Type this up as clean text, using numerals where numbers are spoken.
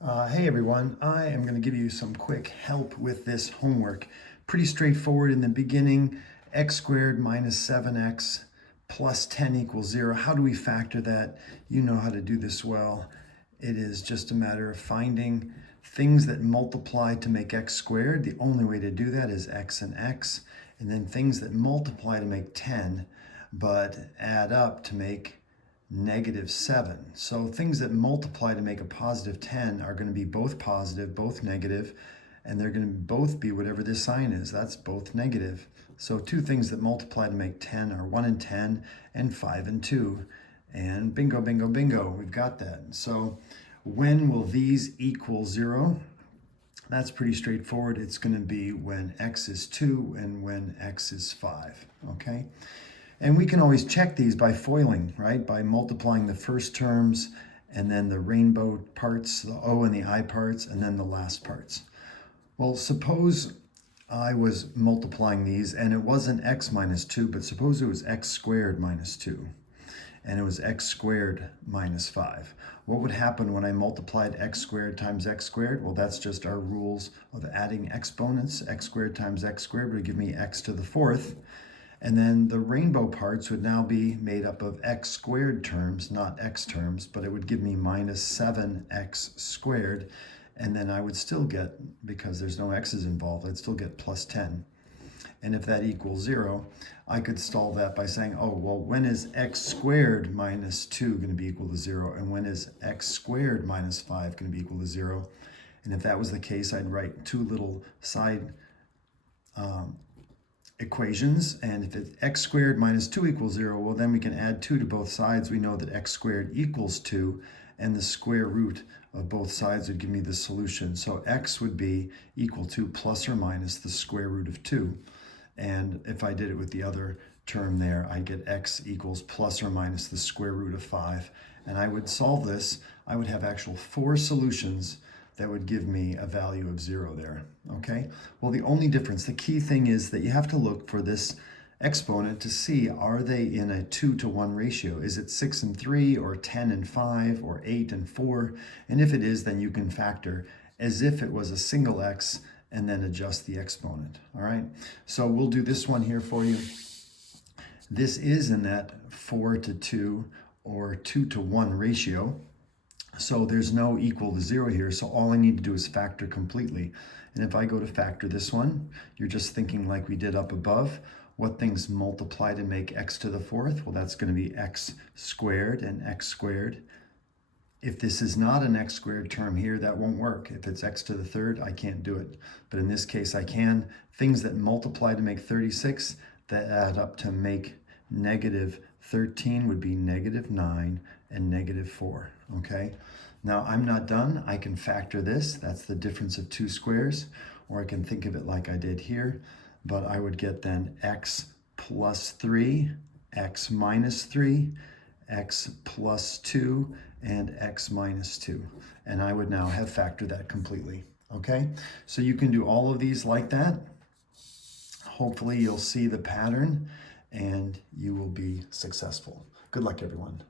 Hey everyone, I am going to give you some quick help with this homework. Pretty straightforward in the beginning. X squared minus 7x plus 10 equals 0. How do we factor that? You know how to do this well. It is just a matter of finding things that multiply to make x squared. The only way to do that is x and x. And then things that multiply to make 10 but add up to make -7. So things that multiply to make a positive 10 are going to be both positive, both negative, and they're going to both be whatever this sign is. That's both negative. So two things that multiply to make 10 are 1 and 10 and 5 and 2. And bingo, bingo, bingo, we've got that. So when will these equal 0? That's pretty straightforward. It's going to be when x is 2 and when x is 5, okay? And we can always check these by foiling, right? By multiplying the first terms and then the rainbow parts, the O and the I parts, and then the last parts. Well, suppose I was multiplying these and it wasn't x minus 2, but suppose it was x squared minus 2 and it was x squared minus 5. What would happen when I multiplied x squared times x squared? Well, that's just our rules of adding exponents. X squared times x squared would give me x to the 4th. And then the rainbow parts would now be made up of x squared terms, not x terms, but it would give me minus 7x squared. And then I would still get, because there's no x's involved, I'd still get plus 10. And if that equals 0, I could solve that by saying, oh, well, when is x squared minus 2 going to be equal to 0? And when is x squared minus 5 going to be equal to 0? And if that was the case, I'd write two little side equations, and if it's x squared minus 2 equals 0, well, then we can add 2 to both sides. We know that x squared equals 2, and the square root of both sides would give me the solution. So x would be equal to plus or minus the square root of 2. And if I did it with the other term there, I'd get x equals plus or minus the square root of 5. And I would solve this. I would have actual 4 solutions that would give me a value of 0 there, okay? Well, the only difference, the key thing is that you have to look for this exponent to see, are they in a 2-to-1 ratio? Is it 6 and 3, or 10 and 5, or 8 and 4? And if it is, then you can factor as if it was a single x and then adjust the exponent, all right? So we'll do this one here for you. This is in that 4-to-2 or 2-to-1 ratio. So there's no equal to 0 here, so all I need to do is factor completely. And if I go to factor this one, you're just thinking like we did up above. What things multiply to make x to the 4th? Well, that's going to be x squared and x squared. If this is not an x squared term here, that won't work. If it's x to the 3rd, I can't do it. But in this case, I can. Things that multiply to make 36, that add up to make -13 would be -9 and -4, okay? Now, I'm not done. I can factor this. That's the difference of 2 squares, or I can think of it like I did here, but I would get then x plus 3, x minus 3, x plus 2, and x minus 2. And I would now have factored that completely, okay? So you can do all of these like that. Hopefully you'll see the pattern and you will be successful. Good luck, everyone.